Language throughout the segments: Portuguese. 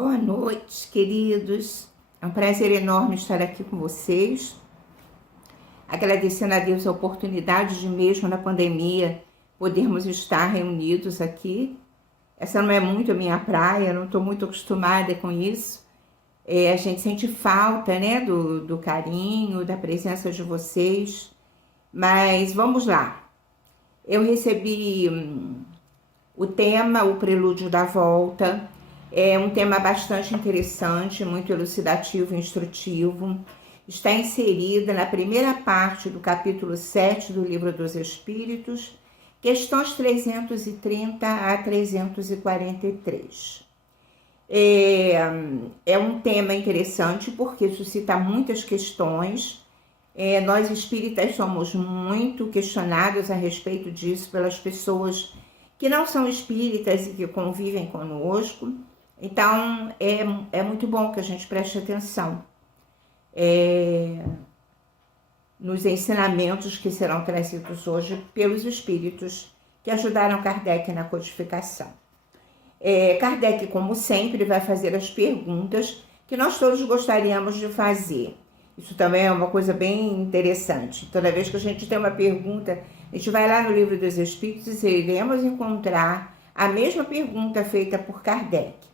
Boa noite, queridos. É um prazer enorme estar aqui com vocês. Agradecendo a Deus a oportunidade de, mesmo na pandemia, podermos estar reunidos aqui. Essa não é muito a minha praia, não estou muito acostumada com isso. A gente sente falta, né, do carinho, da presença de vocês. Mas vamos lá. Eu recebi o tema, o prelúdio da volta. É um tema bastante interessante, muito elucidativo e instrutivo. Está inserida na primeira parte do capítulo 7 do Livro dos Espíritos, questões 330 a 343. É um tema interessante porque suscita muitas questões. Nós espíritas somos muito questionados a respeito disso pelas pessoas que não são espíritas e que convivem conosco. Então, é muito bom que a gente preste atenção nos ensinamentos que serão trazidos hoje pelos espíritos que ajudaram Kardec na codificação. Kardec, como sempre, vai fazer as perguntas que nós todos gostaríamos de fazer. Isso também é uma coisa bem interessante. Toda vez que a gente tem uma pergunta, a gente vai lá no Livro dos Espíritos e iremos encontrar a mesma pergunta feita por Kardec.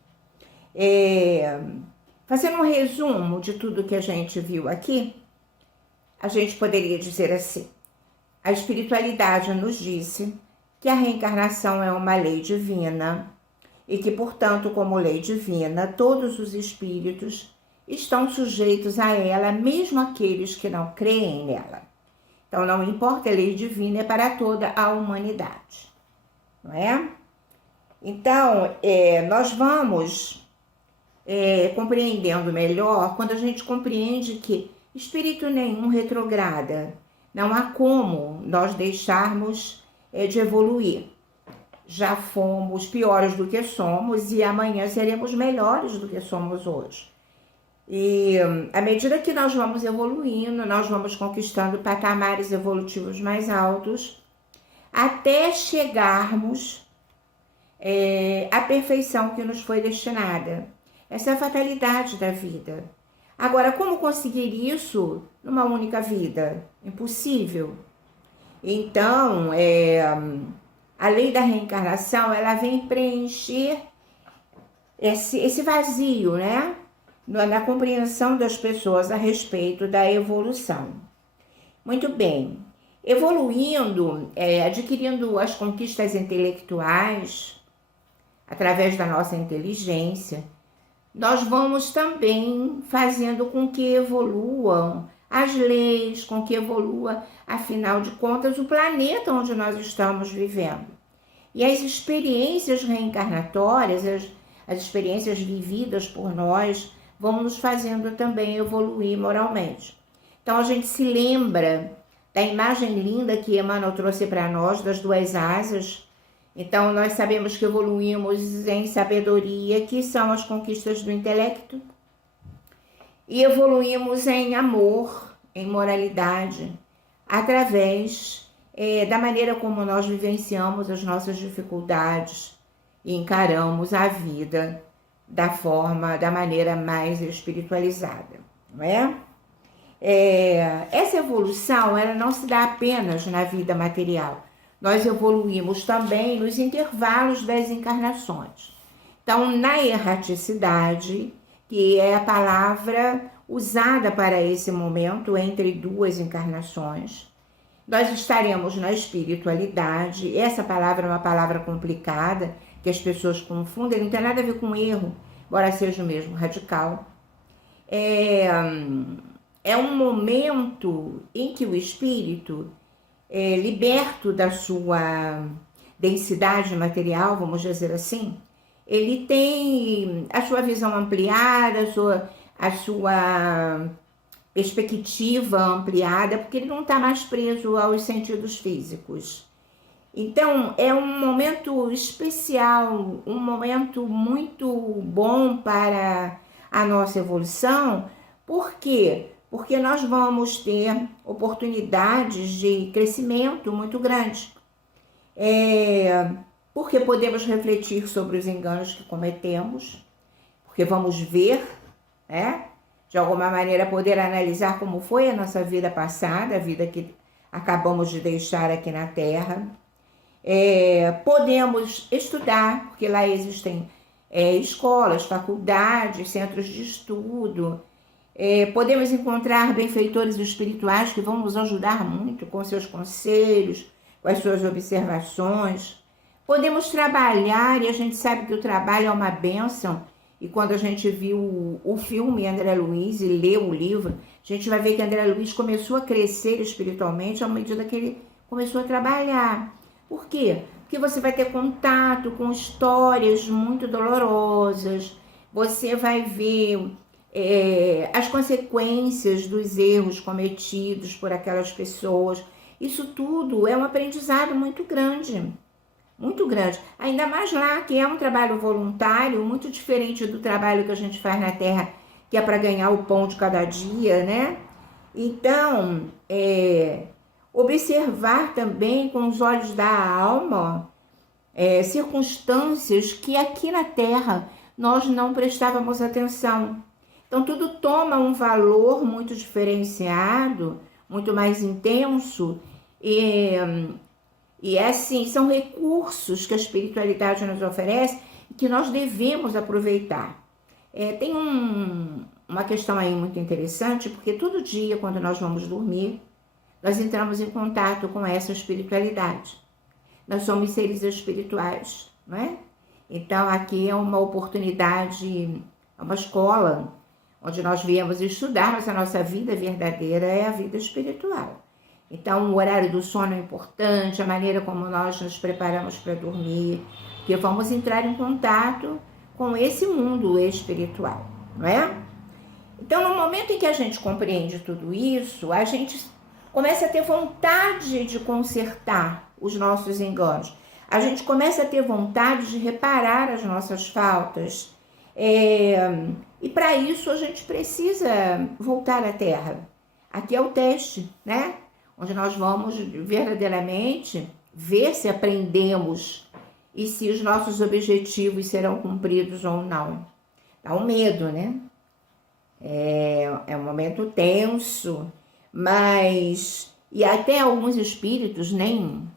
Fazendo um resumo de tudo que a gente viu aqui, a gente poderia dizer assim: a espiritualidade nos disse que a reencarnação é uma lei divina e que, portanto, como lei divina, todos os espíritos estão sujeitos a ela, mesmo aqueles que não creem nela. Então, não importa, a lei divina é para toda a humanidade, não é? Então, nós vamos compreendendo melhor quando a gente compreende que espírito nenhum retrograda. Não há como nós deixarmos de evoluir. Já fomos piores do que somos e amanhã seremos melhores do que somos hoje. E à medida que nós vamos evoluindo, nós vamos conquistando patamares evolutivos mais altos até chegarmos à perfeição que nos foi destinada. Essa é a fatalidade da vida. Agora, como conseguir isso numa única vida? Impossível. Então, a lei da reencarnação, ela vem preencher esse vazio, né? Na compreensão das pessoas a respeito da evolução. Muito bem. Evoluindo, adquirindo as conquistas intelectuais, através da nossa inteligência, nós vamos também fazendo com que evoluam as leis, com que evolua, afinal de contas, o planeta onde nós estamos vivendo. E as experiências reencarnatórias, as experiências vividas por nós, vão nos fazendo também evoluir moralmente. Então, a gente se lembra da imagem linda que Emmanuel trouxe para nós, das duas asas. Então, nós sabemos que evoluímos em sabedoria, que são as conquistas do intelecto, e evoluímos em amor, em moralidade, através da maneira como nós vivenciamos as nossas dificuldades e encaramos a vida da maneira mais espiritualizada, não é? Essa evolução, ela não se dá apenas na vida material. Nós evoluímos também nos intervalos das encarnações. Então, na erraticidade, que é a palavra usada para esse momento entre duas encarnações, nós estaremos na espiritualidade. Essa palavra é uma palavra complicada, que as pessoas confundem, não tem nada a ver com erro, embora seja o mesmo radical. É um momento em que o espírito, liberto da sua densidade material, vamos dizer assim, ele tem a sua visão ampliada, a sua perspectiva ampliada, porque ele não está mais preso aos sentidos físicos. Então, é um momento especial, um momento muito bom para a nossa evolução. Por quê? Porque nós vamos ter oportunidades de crescimento muito grandes. Porque podemos refletir sobre os enganos que cometemos, porque vamos ver, né? De alguma maneira poder analisar como foi a nossa vida passada, a vida que acabamos de deixar aqui na Terra. Podemos estudar, porque lá existem escolas, faculdades, centros de estudo. Podemos encontrar benfeitores espirituais que vão nos ajudar muito com seus conselhos, com as suas observações. Podemos trabalhar, e a gente sabe que o trabalho é uma bênção, e quando a gente viu o filme André Luiz e leu o livro, a gente vai ver que André Luiz começou a crescer espiritualmente à medida que ele começou a trabalhar. Por quê? Porque você vai ter contato com histórias muito dolorosas, você vai ver as consequências dos erros cometidos por aquelas pessoas. Isso tudo é um aprendizado muito grande, muito grande. Ainda mais lá, que é um trabalho voluntário, muito diferente do trabalho que a gente faz na Terra, que é para ganhar o pão de cada dia, né? Então, observar também com os olhos da alma circunstâncias que aqui na Terra nós não prestávamos atenção. Então, tudo toma um valor muito diferenciado, muito mais intenso, e assim, são recursos que a espiritualidade nos oferece e que nós devemos aproveitar. Tem uma questão aí muito interessante, porque todo dia, quando nós vamos dormir, nós entramos em contato com essa espiritualidade. Nós somos seres espirituais, não é? Então, aqui é uma oportunidade, é uma escola, onde nós viemos estudar, mas a nossa vida verdadeira é a vida espiritual. Então, o horário do sono é importante, a maneira como nós nos preparamos para dormir, porque vamos entrar em contato com esse mundo espiritual, não é? Então, no momento em que a gente compreende tudo isso, a gente começa a ter vontade de consertar os nossos enganos. A gente começa a ter vontade de reparar as nossas faltas. E para isso a gente precisa voltar à Terra. Aqui é o teste, né? Onde nós vamos verdadeiramente ver se aprendemos e se os nossos objetivos serão cumpridos ou não. Dá um medo, né? É um momento tenso, mas... E até alguns espíritos nem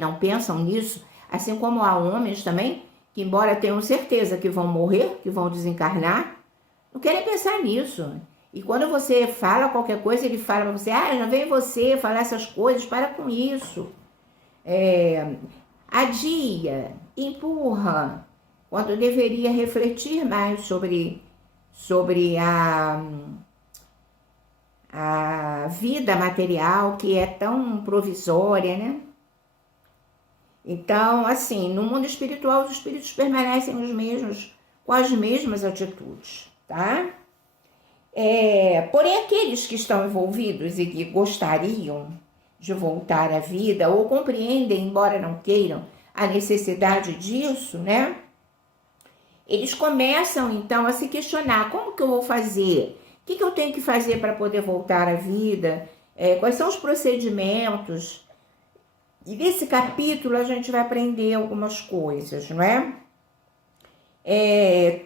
não pensam nisso, assim como há homens também, que embora tenham certeza que vão morrer, que vão desencarnar, não querem pensar nisso. E quando você fala qualquer coisa, ele fala para você, já vem você falar essas coisas, para com isso. Adia, empurra, quando deveria refletir mais sobre a vida material, que é tão provisória, né? Então, assim, no mundo espiritual, os espíritos permanecem os mesmos, com as mesmas atitudes, tá? Porém, aqueles que estão envolvidos e que gostariam de voltar à vida, ou compreendem, embora não queiram, a necessidade disso, né? Eles começam, então, a se questionar, como que eu vou fazer? O que eu tenho que fazer para poder voltar à vida? Quais são os procedimentos? E nesse capítulo a gente vai aprender algumas coisas, não é?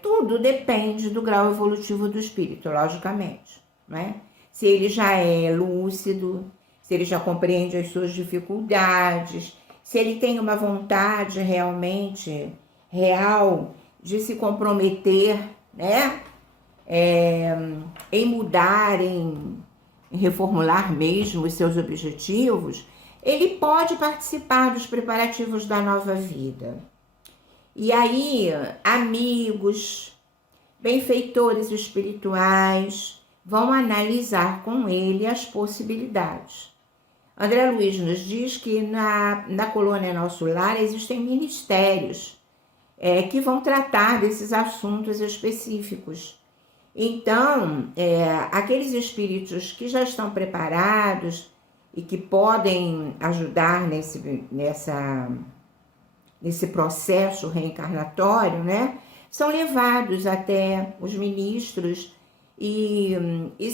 Tudo depende do grau evolutivo do espírito, logicamente, não é? Se ele já é lúcido, se ele já compreende as suas dificuldades, se ele tem uma vontade realmente real de se comprometer, né? Em mudar, em reformular mesmo os seus objetivos, ele pode participar dos preparativos da nova vida. E aí, amigos, benfeitores espirituais vão analisar com ele as possibilidades. André Luiz nos diz que na colônia Nosso Lar existem ministérios que vão tratar desses assuntos específicos. Então, aqueles espíritos que já estão preparados e que podem ajudar nesse processo reencarnatório, né, são levados até os ministros e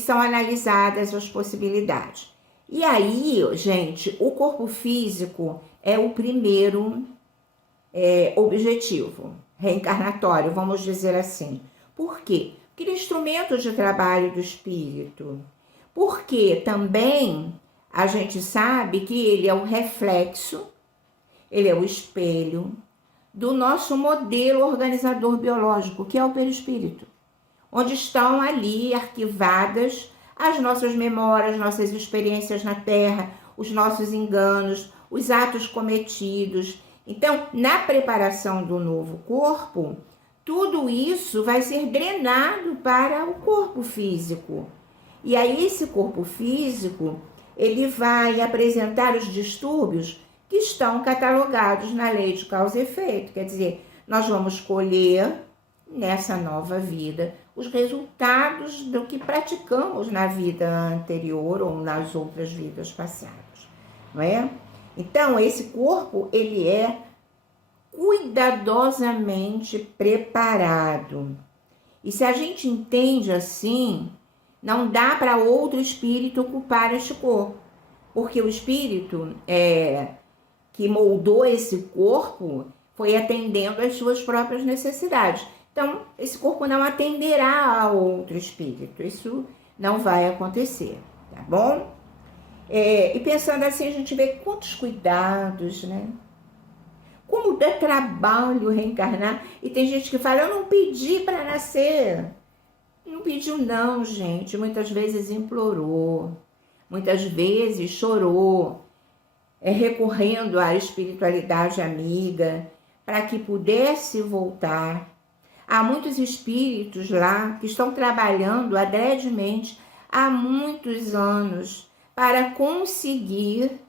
são analisadas as possibilidades. E aí, gente, o corpo físico é o primeiro objetivo reencarnatório, vamos dizer assim. Por quê? Porque ele é instrumento de trabalho do espírito. Porque também a gente sabe que ele é o reflexo, ele é o espelho do nosso modelo organizador biológico, que é o perispírito, onde estão ali arquivadas as nossas memórias, nossas experiências na Terra, os nossos enganos, os atos cometidos. Então, na preparação do novo corpo, tudo isso vai ser drenado para o corpo físico. E aí esse corpo físico, ele vai apresentar os distúrbios que estão catalogados na lei de causa e efeito. Quer dizer, nós vamos colher nessa nova vida os resultados do que praticamos na vida anterior ou nas outras vidas passadas, não é? Então, esse corpo, ele é cuidadosamente preparado. E se a gente entende assim, não dá para outro espírito ocupar este corpo, porque o espírito que moldou esse corpo foi atendendo às suas próprias necessidades. Então, esse corpo não atenderá a outro espírito, isso não vai acontecer, tá bom? E pensando assim, a gente vê quantos cuidados, né? Como dá trabalho reencarnar. E tem gente que fala, eu não pedi para nascer. Não pediu não, gente. Muitas vezes implorou, muitas vezes chorou, recorrendo à espiritualidade amiga para que pudesse voltar. Há muitos espíritos lá que estão trabalhando adredemente há muitos anos para conseguir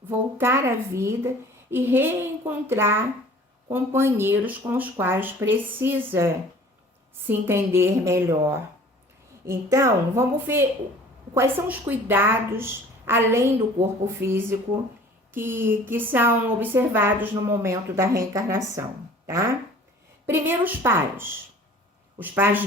voltar à vida e reencontrar companheiros com os quais precisa se entender melhor. Então, vamos ver quais são os cuidados, além do corpo físico, que são observados no momento da reencarnação, tá? Primeiro, os pais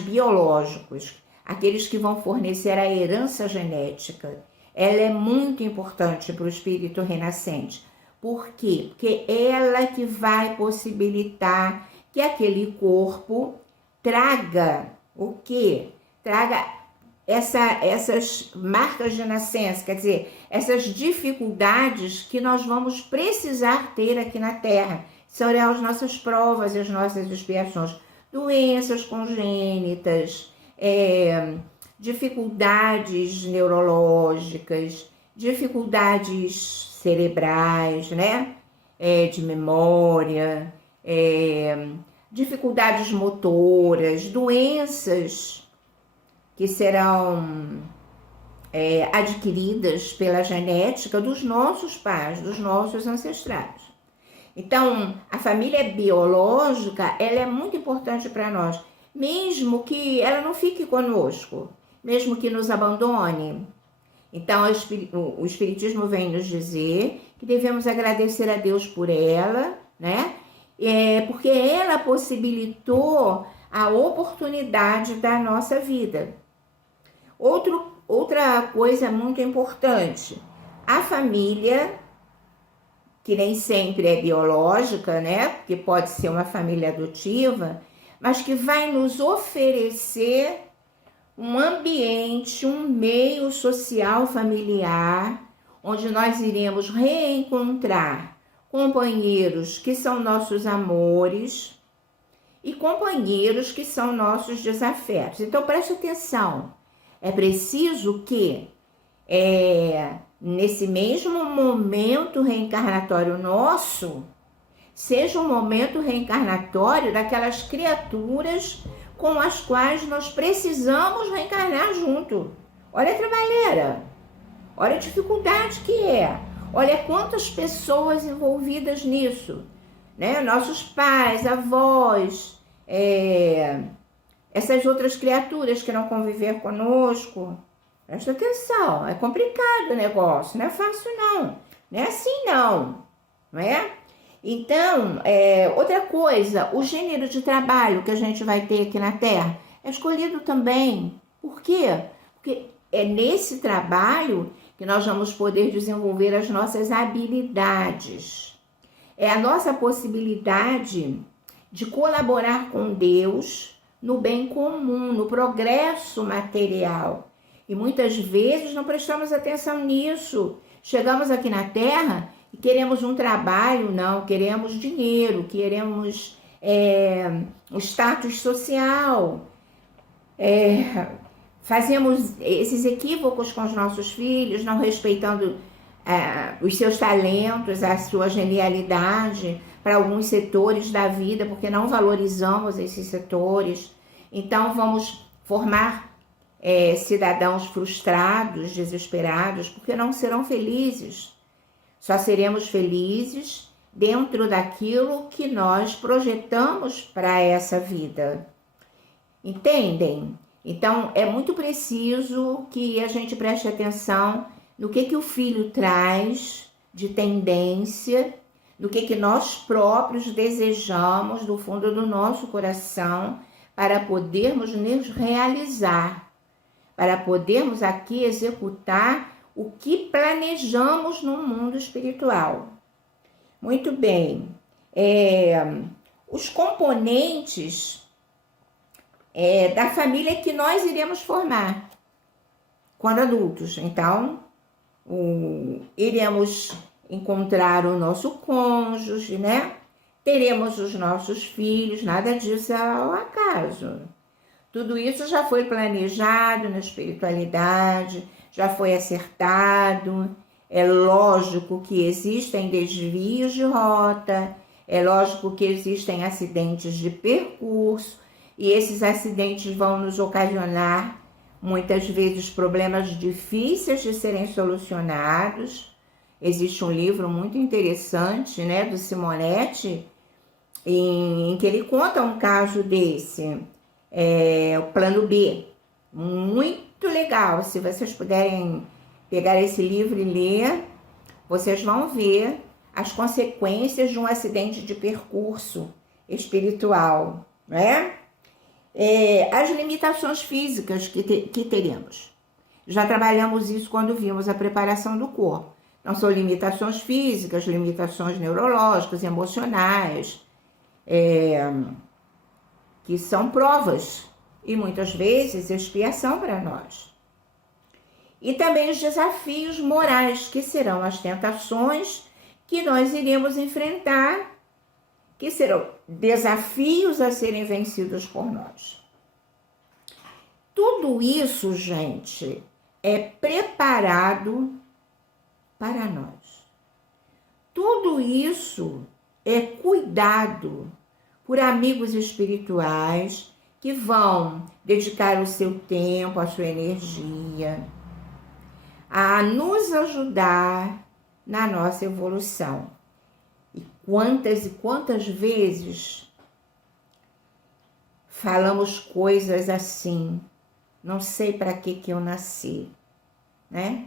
biológicos, aqueles que vão fornecer a herança genética. Ela é muito importante para o espírito renascente. Por quê? Porque ela que vai possibilitar que aquele corpo traga o quê? Traga essas marcas de nascença, quer dizer, essas dificuldades que nós vamos precisar ter aqui na Terra. Serão as nossas provas e as nossas expiações. Doenças congênitas, dificuldades neurológicas, dificuldades cerebrais, né? De memória, dificuldades motoras, doenças que serão adquiridas pela genética dos nossos pais, dos nossos ancestrais. Então, a família biológica, ela é muito importante para nós, mesmo que ela não fique conosco, mesmo que nos abandone. Então, o Espiritismo vem nos dizer que devemos agradecer a Deus por ela, né? Porque ela possibilitou a oportunidade da nossa vida. Outra coisa muito importante, a família, que nem sempre é biológica, né? Porque pode ser uma família adotiva, mas que vai nos oferecer um ambiente, um meio social familiar, onde nós iremos reencontrar companheiros que são nossos amores e companheiros que são nossos desafetos. Então, preste atenção, é preciso que nesse mesmo momento reencarnatório nosso, seja um momento reencarnatório daquelas criaturas com as quais nós precisamos reencarnar junto. Olha a trabalheira, olha a dificuldade que é, olha quantas pessoas envolvidas nisso, né? Nossos pais, avós, essas outras criaturas que não conviver conosco. Presta atenção, é complicado o negócio, não é fácil não é assim não é? Então, outra coisa, o gênero de trabalho que a gente vai ter aqui na Terra é escolhido também. Por quê? Porque é nesse trabalho que nós vamos poder desenvolver as nossas habilidades. É a nossa possibilidade de colaborar com Deus, no bem comum, no progresso material. E muitas vezes não prestamos atenção nisso. Chegamos aqui na Terra e queremos um trabalho, não, queremos dinheiro, queremos um status social. Fazemos esses equívocos com os nossos filhos, não respeitando os seus talentos, a sua genialidade para alguns setores da vida, porque não valorizamos esses setores. Então vamos formar cidadãos frustrados, desesperados, porque não serão felizes. Só seremos felizes dentro daquilo que nós projetamos para essa vida. Entendem? Então, é muito preciso que a gente preste atenção no que o filho traz de tendência, no que nós próprios desejamos do fundo do nosso coração para podermos nos realizar, para podermos aqui executar o que planejamos no mundo espiritual. Muito bem. Os componentes da família que nós iremos formar quando adultos. Então, iremos encontrar o nosso cônjuge, né? Teremos os nossos filhos, nada disso é ao acaso. Tudo isso já foi planejado na espiritualidade, já foi acertado. É lógico que existem desvios de rota, é lógico que existem acidentes de percurso, e esses acidentes vão nos ocasionar, muitas vezes, problemas difíceis de serem solucionados. Existe um livro muito interessante, né, do Simonetti, em que ele conta um caso desse, o plano B. Muito legal, se vocês puderem pegar esse livro e ler, vocês vão ver as consequências de um acidente de percurso espiritual, né? As limitações físicas que teremos. Já trabalhamos isso quando vimos a preparação do corpo. Então, são limitações físicas, limitações neurológicas, emocionais, que são provas e muitas vezes expiação para nós. E também os desafios morais, que serão as tentações que nós iremos enfrentar, que serão desafios a serem vencidos por nós. Tudo isso, gente, é preparado para nós. Tudo isso é cuidado por amigos espirituais que vão dedicar o seu tempo, a sua energia, a nos ajudar na nossa evolução. E quantas vezes falamos coisas assim, não sei para que eu nasci, né?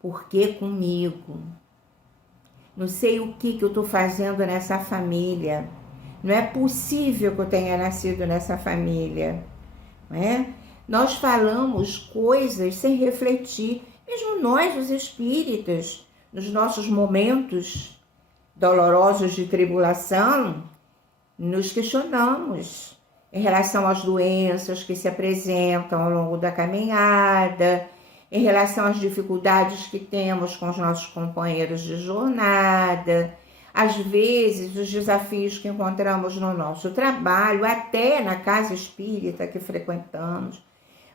Por que comigo? Não sei o que eu estou fazendo nessa família. Não é possível que eu tenha nascido nessa família, não é? Nós falamos coisas sem refletir, mesmo nós, os espíritas, nos nossos momentos dolorosos de tribulação, nos questionamos em relação às doenças que se apresentam ao longo da caminhada, em relação às dificuldades que temos com os nossos companheiros de jornada, às vezes os desafios que encontramos no nosso trabalho, até na casa espírita que frequentamos.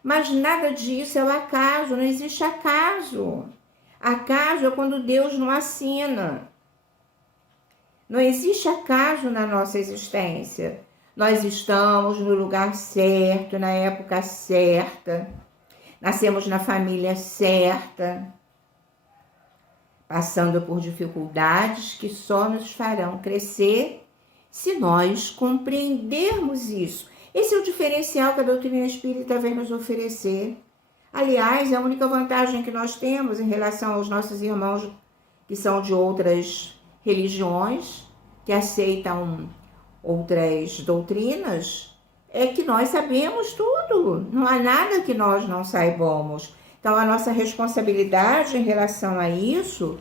Mas nada disso é o acaso, não existe acaso. Acaso é quando Deus não assina. Não existe acaso na nossa existência. Nós estamos no lugar certo, na época certa. Nascemos na família certa, passando por dificuldades que só nos farão crescer se nós compreendermos isso. Esse é o diferencial que a doutrina espírita vem nos oferecer. Aliás, é a única vantagem que nós temos em relação aos nossos irmãos que são de outras religiões, que aceitam outras doutrinas, é que nós sabemos tudo. Não há nada que nós não saibamos. Então, a nossa responsabilidade em relação a isso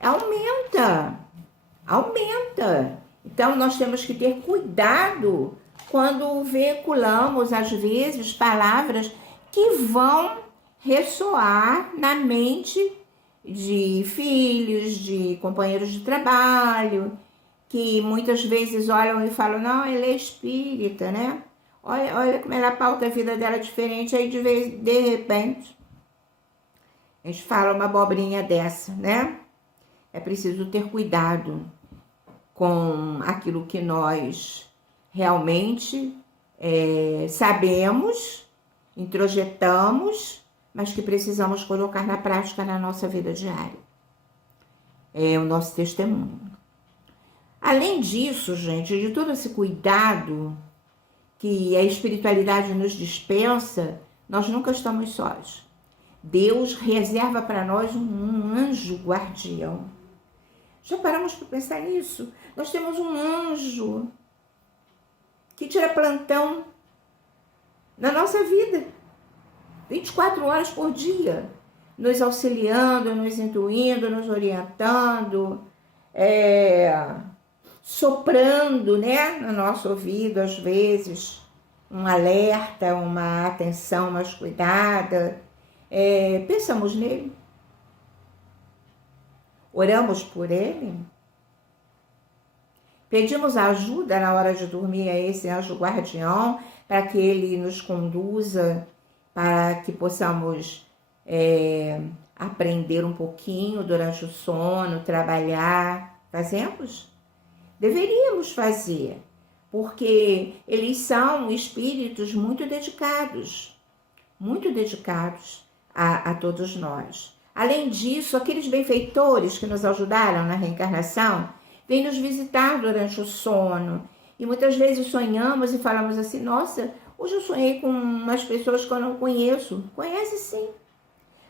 aumenta. Então, nós temos que ter cuidado quando veiculamos, às vezes, palavras que vão ressoar na mente de filhos, de companheiros de trabalho, que muitas vezes olham e falam, não, ela é espírita, né? Olha como ela pauta a vida dela diferente, aí de repente a gente fala uma abobrinha dessa, né? É preciso ter cuidado com aquilo que nós realmente sabemos, introjetamos, mas que precisamos colocar na prática na nossa vida diária. É o nosso testemunho. Além disso, gente, de todo esse cuidado que a espiritualidade nos dispensa, nós nunca estamos sós. Deus reserva para nós um anjo guardião. Já paramos para pensar nisso? Nós temos um anjo que tira plantão na nossa vida, 24 horas por dia, nos auxiliando, nos intuindo, nos orientando, soprando, né, no nosso ouvido, às vezes, um alerta, uma atenção mais cuidada. Pensamos nele, oramos por ele, pedimos ajuda na hora de dormir a esse anjo guardião para que ele nos conduza, para que possamos aprender um pouquinho durante o sono, trabalhar. Fazemos? Deveríamos fazer, porque eles são espíritos muito dedicados a todos nós. Além disso, aqueles benfeitores que nos ajudaram na reencarnação vêm nos visitar durante o sono. E muitas vezes sonhamos e falamos assim, nossa, hoje eu sonhei com umas pessoas que eu não conheço. Conhece sim.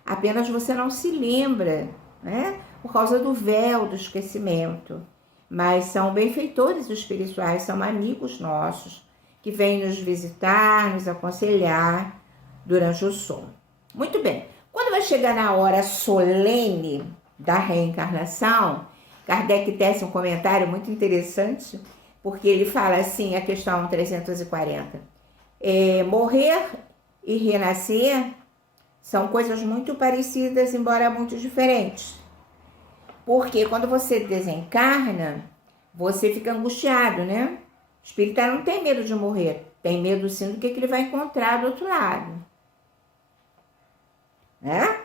Apenas você não se lembra, né? Por causa do véu do esquecimento. Mas são benfeitores espirituais, são amigos nossos, que vêm nos visitar, nos aconselhar durante o sono. Muito bem. Quando vai chegar na hora solene da reencarnação, Kardec tece um comentário muito interessante, porque ele fala assim, a questão 340. Morrer e renascer são coisas muito parecidas, embora muito diferentes. Porque quando você desencarna, você fica angustiado, né? O espírita não tem medo de morrer, tem medo sim do que ele vai encontrar do outro lado, né?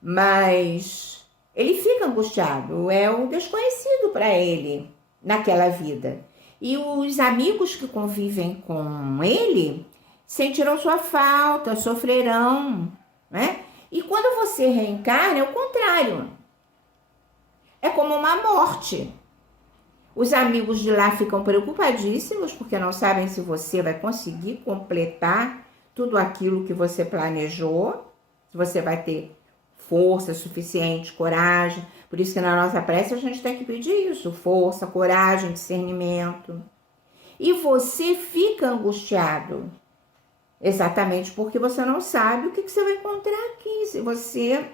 Mas ele fica angustiado, é o desconhecido para ele naquela vida. E os amigos que convivem com ele sentirão sua falta, sofrerão, né? E quando você reencarna, é o contrário. É como uma morte. Os amigos de lá ficam preocupadíssimos porque não sabem se você vai conseguir completar tudo aquilo que você planejou, se você vai ter força suficiente, coragem. Por isso que na nossa prece a gente tem que pedir isso, força, coragem, discernimento. E você fica angustiado, exatamente porque você não sabe o que você vai encontrar aqui, se você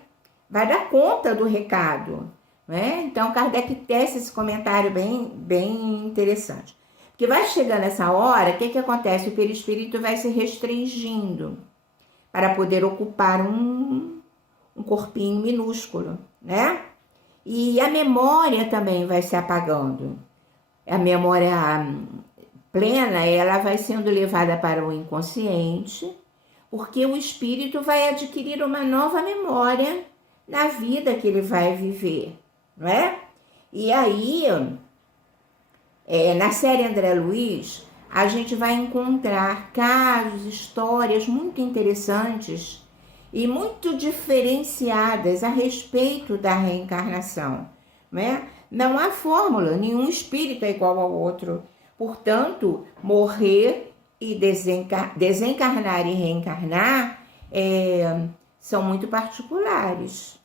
vai dar conta do recado. Então, Kardec tece esse comentário bem interessante. Porque vai chegando essa hora, o que acontece? O perispírito vai se restringindo para poder ocupar um corpinho minúsculo, né? E a memória também vai se apagando. A memória plena, ela vai sendo levada para o inconsciente, porque o espírito vai adquirir uma nova memória na vida que ele vai viver. Não é? E aí, na série André Luiz, a gente vai encontrar casos, histórias muito interessantes e muito diferenciadas a respeito da reencarnação. Não é? Não há fórmula, nenhum espírito é igual ao outro. Portanto, morrer e desencarnar e reencarnar são muito particulares.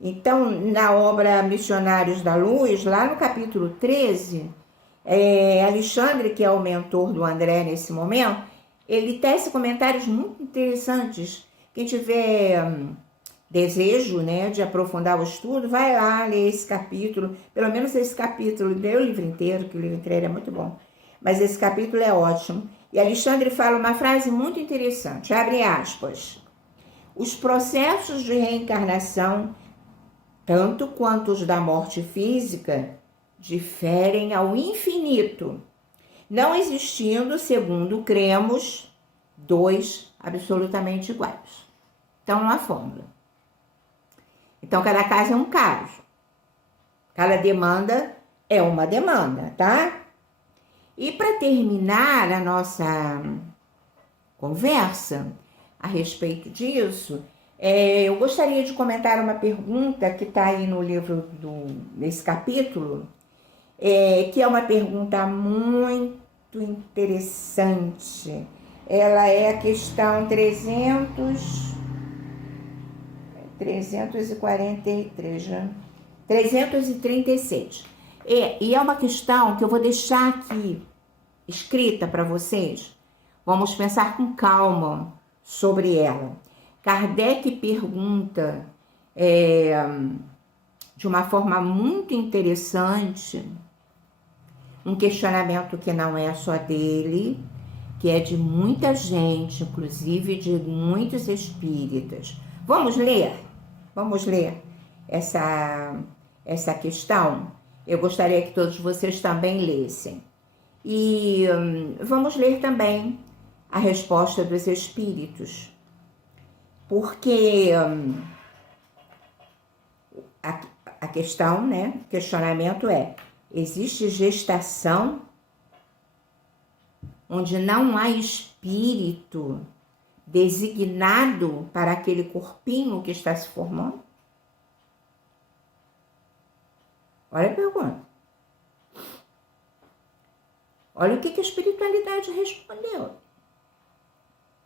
Então, na obra Missionários da Luz, lá no capítulo 13, Alexandre, que é o mentor do André nesse momento, ele tece comentários muito interessantes. Quem tiver desejo, né, de aprofundar o estudo, vai lá ler esse capítulo, pelo menos esse capítulo, lê o livro inteiro, que o livro inteiro é muito bom. mas esse capítulo é ótimo. E Alexandre fala uma frase muito interessante, abre aspas. Os processos de reencarnação, tanto quanto os da morte física, diferem ao infinito, não existindo, segundo cremos, dois absolutamente iguais. Então, uma fórmula. Então, cada caso é um caso. Cada demanda é uma demanda, tá? E para terminar a nossa conversa a respeito disso, eu gostaria de comentar uma pergunta que está aí no livro, nesse capítulo, que é uma pergunta muito interessante. Ela é a questão 343, né? 336. E é uma questão que eu vou deixar aqui escrita para vocês. Vamos pensar com calma sobre ela. Kardec pergunta de uma forma muito interessante, um questionamento que não é só dele, que é de muita gente, inclusive de muitos espíritas. Vamos ler? Vamos ler essa questão? Eu gostaria que todos vocês também lessem. E vamos ler também a resposta dos espíritos, porque a questão, né, o questionamento é: existe gestação onde não há espírito designado para aquele corpinho que está se formando? Olha a pergunta. Olha o que a espiritualidade respondeu.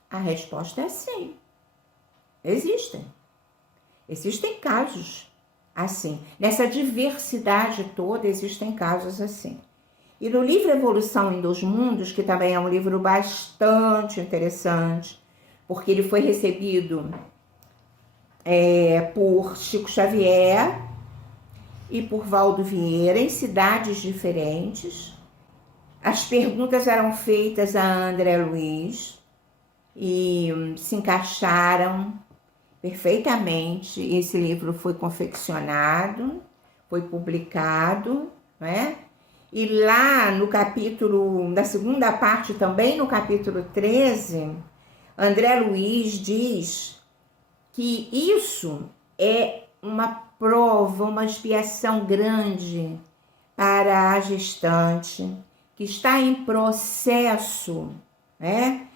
A resposta é sim. Existem. Existem casos assim. Nessa diversidade toda, existem casos assim. E no livro Evolução em Dois Mundos, que também é um livro bastante interessante, porque ele foi recebido por Chico Xavier e por Valdo Vieira em cidades diferentes. As perguntas eram feitas a André Luiz e se encaixaram perfeitamente. Esse livro foi confeccionado, foi publicado, né? E lá no capítulo, na segunda parte também, no capítulo 13, André Luiz diz que isso é uma prova, uma expiação grande para a gestante, que está em processo, né,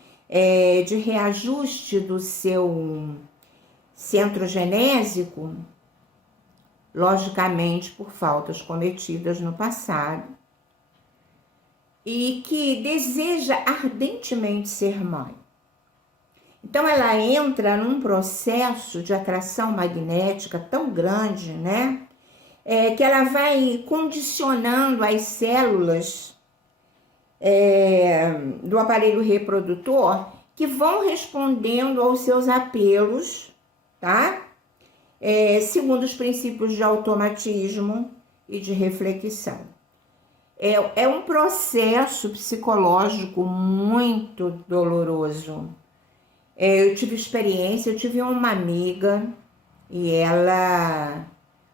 de reajuste do seu centro genésico, logicamente por faltas cometidas no passado, e que deseja ardentemente ser mãe. Então ela entra num processo de atração magnética tão grande, né, que ela vai condicionando as células do aparelho reprodutor, que vão respondendo aos seus apelos, tá? Segundo os princípios de automatismo e de reflexão. É um processo psicológico muito doloroso. Eu tive experiência, eu tive uma amiga e ela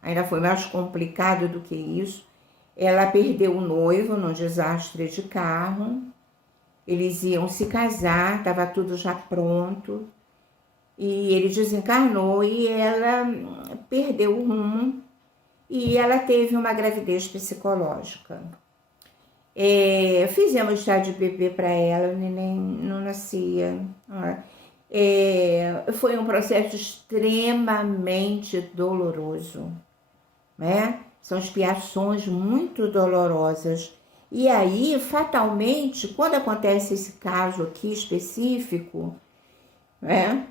ainda foi mais complicado do que isso. Ela perdeu o noivo num desastre de carro. Eles iam se casar, estava tudo já pronto. E ele desencarnou e ela perdeu o rumo. E ela teve uma gravidez psicológica. Fizemos chá de bebê para ela, o neném não nascia. Foi um processo extremamente doloroso, né? São expiações muito dolorosas. E aí, fatalmente, quando acontece esse caso aqui específico, né?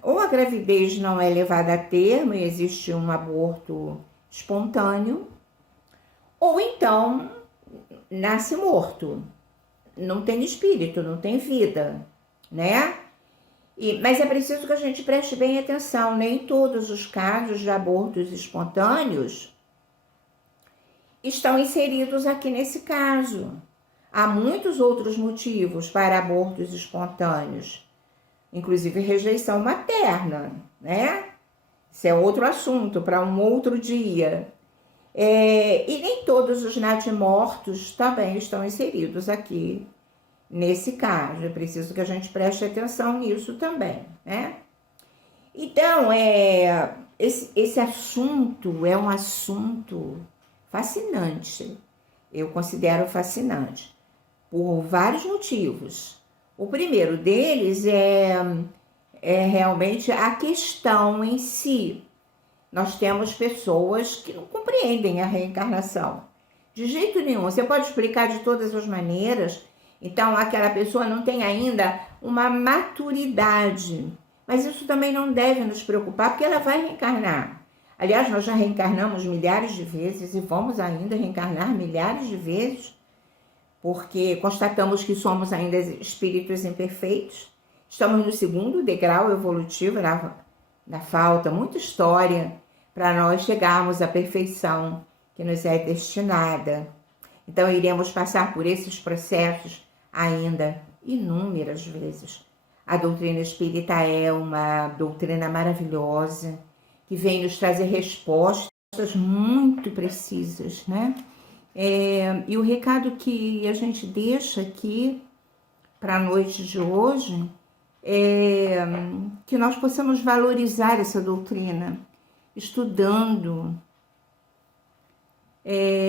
Ou a gravidez não é levada a termo e existe um aborto espontâneo, ou então nasce morto, não tem espírito, não tem vida, né? Mas é preciso que a gente preste bem atenção, nem todos os casos de abortos espontâneos estão inseridos aqui nesse caso. Há muitos outros motivos para abortos espontâneos, inclusive rejeição materna, né? Isso é outro assunto para um outro dia. E nem todos os natimortos também estão inseridos aqui nesse caso. É preciso que a gente preste atenção nisso também, né? Então, esse assunto é um assunto fascinante. Eu considero fascinante por vários motivos. O primeiro deles é realmente a questão em si. Nós temos pessoas que não compreendem a reencarnação. De jeito nenhum. Você pode explicar de todas as maneiras. Então, aquela pessoa não tem ainda uma maturidade. Mas isso também não deve nos preocupar, porque ela vai reencarnar. Aliás, nós já reencarnamos milhares de vezes e vamos ainda reencarnar milhares de vezes, porque constatamos que somos ainda espíritos imperfeitos. Estamos no segundo degrau evolutivo, na falta muita história para nós chegarmos à perfeição que nos é destinada. Então, iremos passar por esses processos ainda inúmeras vezes. A doutrina espírita é uma doutrina maravilhosa, que vem nos trazer respostas muito precisas, né? E o recado que a gente deixa aqui para a noite de hoje é que nós possamos valorizar essa doutrina, estudando,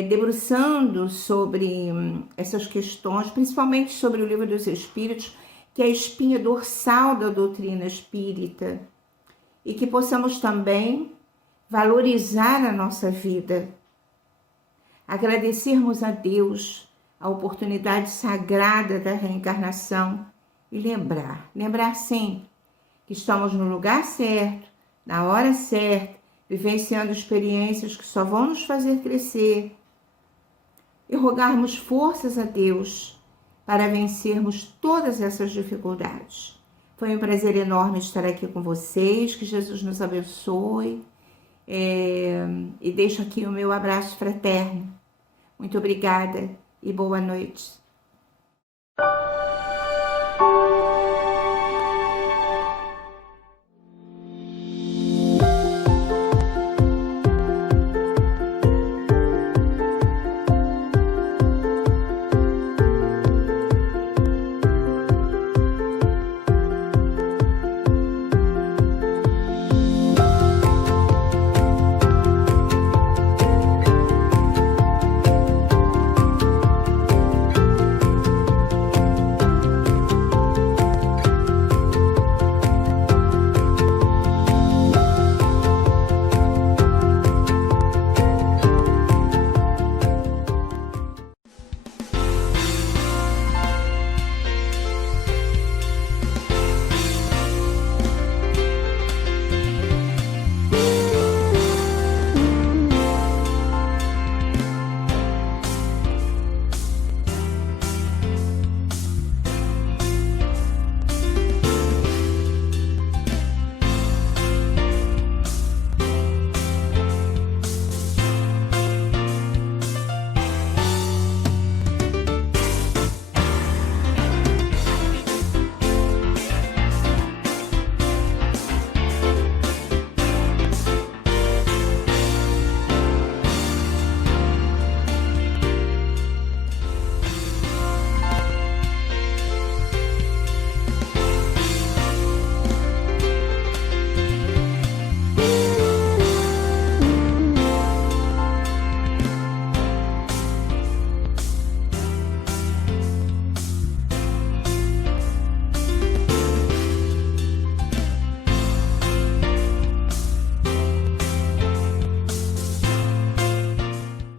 debruçando sobre essas questões, principalmente sobre o Livro dos Espíritos, que é a espinha dorsal da doutrina espírita, e que possamos também valorizar a nossa vida, agradecermos a Deus a oportunidade sagrada da reencarnação e lembrar sim que estamos no lugar certo, na hora certa, vivenciando experiências que só vão nos fazer crescer e rogarmos forças a Deus para vencermos todas essas dificuldades. Foi um prazer enorme estar aqui com vocês, que Jesus nos abençoe, e deixo aqui o meu abraço fraterno. Muito obrigada e boa noite.